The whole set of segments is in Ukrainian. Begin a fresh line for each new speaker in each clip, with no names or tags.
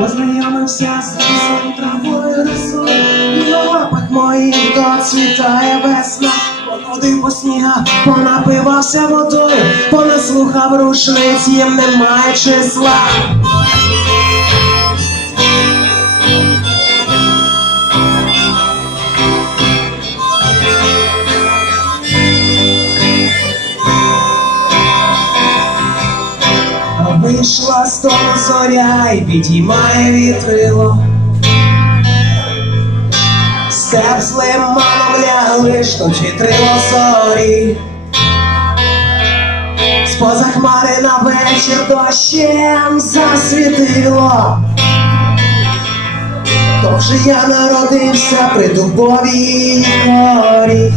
Познайомився з лісом, травою рису, лапах моїх доцвітає весна, походив по сніга, понапивався водою, понаслухав рушниць, їм немає числа. Вийшла з того зоря і підіймає вітрило. Степ з лиманом лягли, штуть вітрило зорі. Споза хмари на вечір дощем засвітило. То вже я народився при дубовій горі.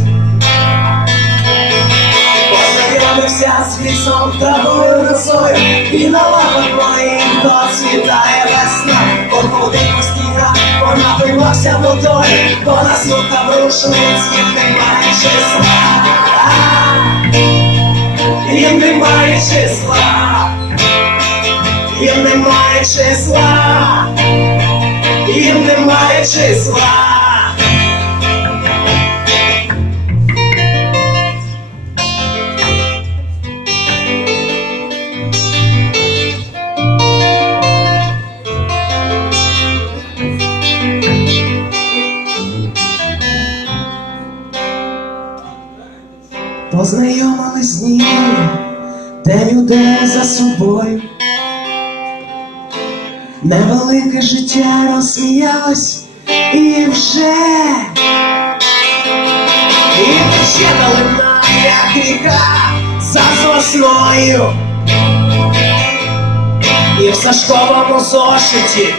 Познайомився з лісом травою росою І на лапах моїх доцвітає весна. Походив по снігах, понапивався водою Понаслухав рушниць, їм немає числа. Їм немає числа. Їм немає числа. Їм немає числа Познайомились ним, те людей за собою. Невелике життя розсміялось і вже. І ще долина, як ріка за сосною. І в Сашковому зошиті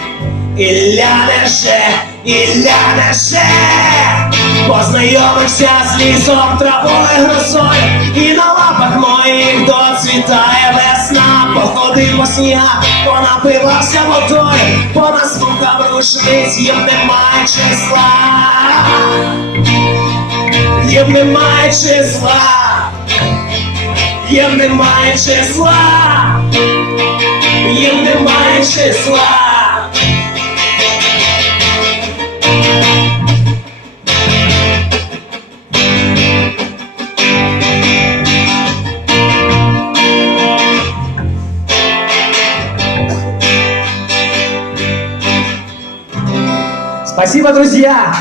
Ілля неше, Ілля неше Познайомився з лісом, травою, грозою І на лапах моїх доцвітає весна. Походив по снігах, понапивався водою. Понаслухав рушниць, їм немає числа. Їм немає числа. Їм немає числа. Їм немає числа. Спасибо, друзья!